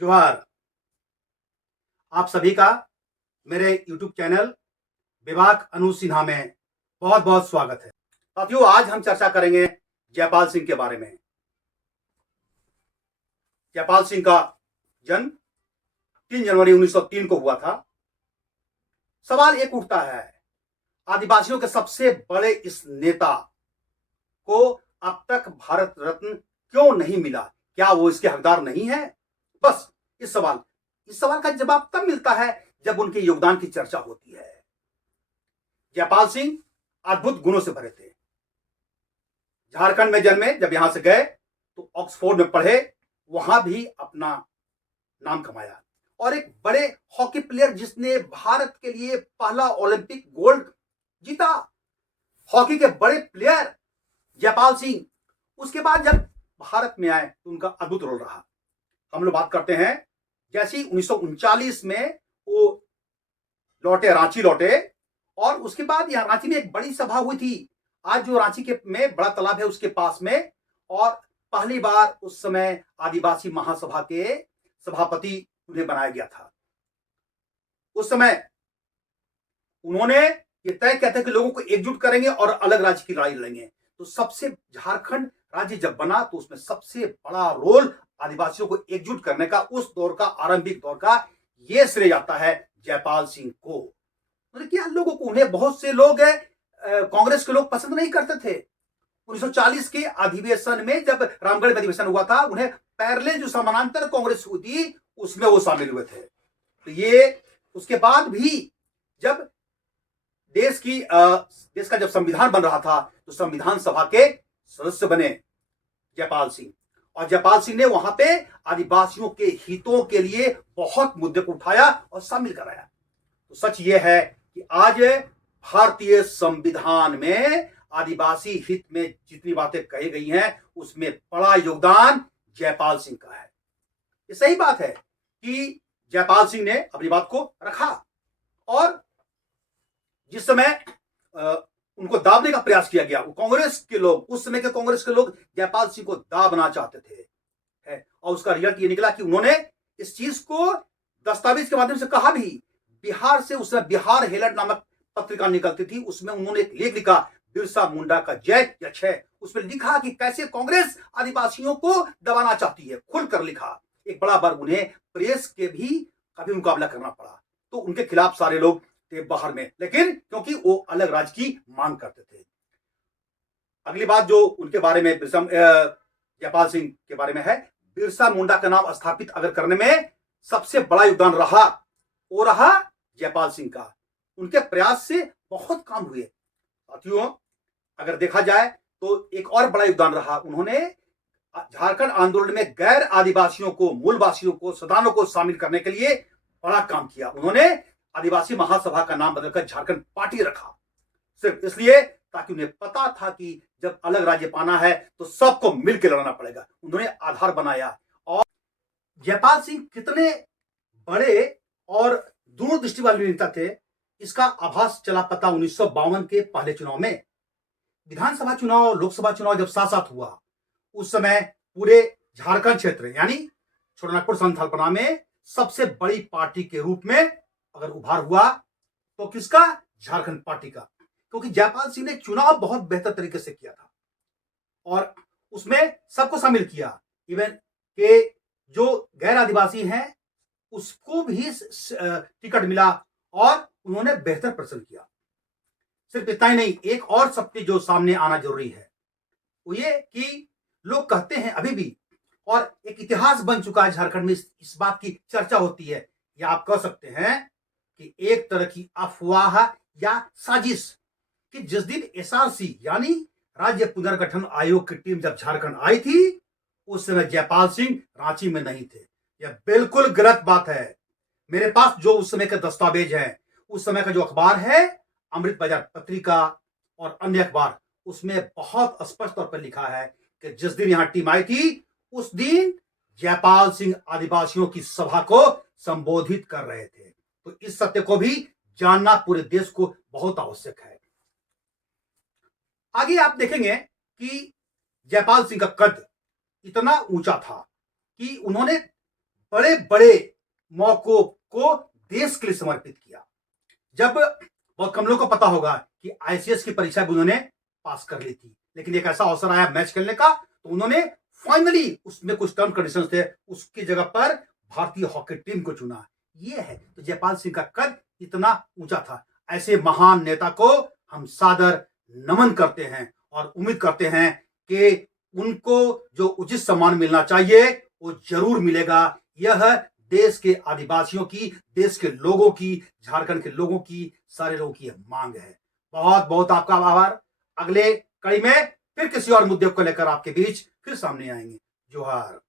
जोहार। आप सभी का मेरे YouTube चैनल विभाग अनु सिन्हा में बहुत बहुत स्वागत है। साथियों, आज हम चर्चा करेंगे जयपाल सिंह के बारे में। जयपाल सिंह का जन्म 3 जनवरी 1903 को हुआ था। सवाल एक उठता है, आदिवासियों के सबसे बड़े इस नेता को अब तक भारत रत्न क्यों नहीं मिला? क्या वो इसके हकदार नहीं है? बस इस सवाल का जवाब तब मिलता है जब उनके योगदान की चर्चा होती है। जयपाल सिंह अद्भुत गुणों से भरे थे। झारखंड में जन्मे, जब यहां से गए तो ऑक्सफोर्ड में पढ़े, वहां भी अपना नाम कमाया और एक बड़े हॉकी प्लेयर जिसने भारत के लिए पहला ओलंपिक गोल्ड जीता। हॉकी के बड़े प्लेयर जयपाल सिंह। उसके बाद जब भारत में आए तो उनका अद्भुत रोल रहा। हम लोग बात करते हैं जैसे 1939 में वो लौटे, रांची लौटे, और उसके बाद यहाँ रांची में एक बड़ी सभा हुई थी। आज जो रांची के में बड़ा तालाब है उसके पास में, और पहली बार उस समय आदिवासी महासभा के सभापति उन्हें बनाया गया था। उस समय उन्होंने ये तय किया था कि लोगों को एकजुट करेंगे और अलग राज्य की लड़ाई लड़ेंगे। तो सबसे झारखंड राज्य जब बना तो उसमें सबसे बड़ा रोल आदिवासियों को एकजुट करने का, उस दौर का, आरंभिक दौर का, ये श्रेय जाता है जयपाल सिंह को। मतलब क्या लोगों को, उन्हें बहुत से लोग कांग्रेस के लोग पसंद नहीं करते थे। 1940 के अधिवेशन में, जब रामगढ़ में अधिवेशन हुआ था, उन्हें पैरेलल जो समानांतर कांग्रेस हुई थी उसमें वो शामिल हुए थे। तो ये उसके बाद भी जब देश का जब संविधान बन रहा था तो संविधान सभा के सदस्य बने जयपाल सिंह, और जयपाल सिंह ने वहां पे आदिवासियों के हितों के लिए बहुत मुद्दे को उठाया और शामिल कराया। तो सच ये है कि आज भारतीय संविधान में आदिवासी हित में जितनी बातें कही गई हैं उसमें बड़ा योगदान जयपाल सिंह का है। ये सही बात है कि जयपाल सिंह ने अपनी बात को रखा, और जिस समय उनको दाबने का प्रयास किया गया, कांग्रेस के लोग, उस समय के कांग्रेस के लोग जयपाल सिंह को दाबना चाहते थे, है, और उसका रिजल्ट ये निकला कि उन्होंने इस चीज को दस्तावेज के माध्यम से कहा भी। बिहार से उस समय बिहार हेलट नामक पत्रिका निकलती थी, उसमें उन्होंने एक लेख लिखा, बिरसा मुंडा का जय या क्षय। उसमें लिखा कि कैसे कांग्रेस आदिवासियों को दबाना चाहती है, खुलकर लिखा। एक बड़ा बार उन्हें प्रेस के भी कभी मुकाबला करना पड़ा, तो उनके खिलाफ सारे लोग थे बाहर में, लेकिन क्योंकि वो अलग राज्य की मांग करते थे। अगली बात जो उनके बारे में, जयपाल सिंह के बारे में है, बिरसा मुंडा का नाम स्थापित अगर करने में सबसे बड़ा योगदान रहा, वो रहा जयपाल सिंह का। उनके प्रयास से बहुत काम हुए। साथियों, अगर देखा जाए तो एक और बड़ा योगदान रहा, उन्होंने झारखंड आंदोलन में गैर आदिवासियों को, मूलवासियों को, सदानों को शामिल करने के लिए बड़ा काम किया। उन्होंने आदिवासी महासभा का नाम बदलकर झारखंड पार्टी रखा, सिर्फ इसलिए ताकि उन्हें पता था कि जब अलग राज्य पाना है तो सबको मिलकर लड़ना पड़ेगा। उन्होंने आधार बनाया। और जयपाल सिंह कितने बड़े और दूरदृष्टि वाले नेता थे, इसका आभास चला पता 1952 के पहले चुनाव में। विधानसभा चुनाव, लोकसभा चुनाव जब साथ साथ हुआ, उस समय पूरे झारखंड क्षेत्र यानी छोटानागपुर संथालपना में सबसे बड़ी पार्टी के रूप में अगर उभार हुआ तो किसका? झारखंड पार्टी का। क्योंकि जयपाल सिंह ने चुनाव बहुत बेहतर तरीके से किया था और उसमें सबको शामिल किया। इवन के जो गैर आदिवासी हैं उसको भी टिकट मिला और उन्होंने बेहतर प्रदर्शन किया। सिर्फ इतना ही नहीं, एक और सत्य जो सामने आना जरूरी है वो ये कि लोग कहते हैं अभी भी, और एक इतिहास बन चुका है झारखंड में, इस बात की चर्चा होती है, या आप कह सकते हैं कि एक तरह की अफवाह या साजिश, कि जिस दिन एसआरसी यानी राज्य पुनर्गठन आयोग की टीम जब झारखंड आई थी उस समय जयपाल सिंह रांची में नहीं थे। यह बिल्कुल गलत बात है। मेरे पास जो उस समय के दस्तावेज हैं, उस समय का जो अखबार है अमृत बाजार पत्रिका और अन्य अखबार, उसमें बहुत स्पष्ट तौर पर लिखा है कि जिस दिन यहां टीम आई थी उस दिन जयपाल सिंह आदिवासियों की सभा को संबोधित कर रहे थे। तो इस सत्य को भी जानना पूरे देश को बहुत आवश्यक है। आगे आप देखेंगे कि जयपाल सिंह का कद इतना ऊंचा था कि उन्होंने बड़े बड़े मौकों को देश के लिए समर्पित किया। जब बहुत कम लोगों को पता होगा कि आईसीएस की परीक्षा भी उन्होंने पास कर ली थी, लेकिन एक ऐसा अवसर आया मैच खेलने का, तो उन्होंने फाइनली, उसमें कुछ टर्म कंडीशंस थे, उसकी जगह पर भारतीय हॉकी टीम को चुना। ये है तो जयपाल सिंह का कद इतना ऊंचा था। ऐसे महान नेता को हम सादर नमन करते हैं और उम्मीद करते हैं कि उनको जो उचित सम्मान मिलना चाहिए वो जरूर मिलेगा। यह देश के आदिवासियों की, देश के लोगों की, झारखंड के लोगों की, सारे लोगों की यह मांग है। बहुत बहुत आपका आभार। अगले कड़ी में फिर किसी और मुद्दे को लेकर आपके बीच फिर सामने आएंगे। जोहार।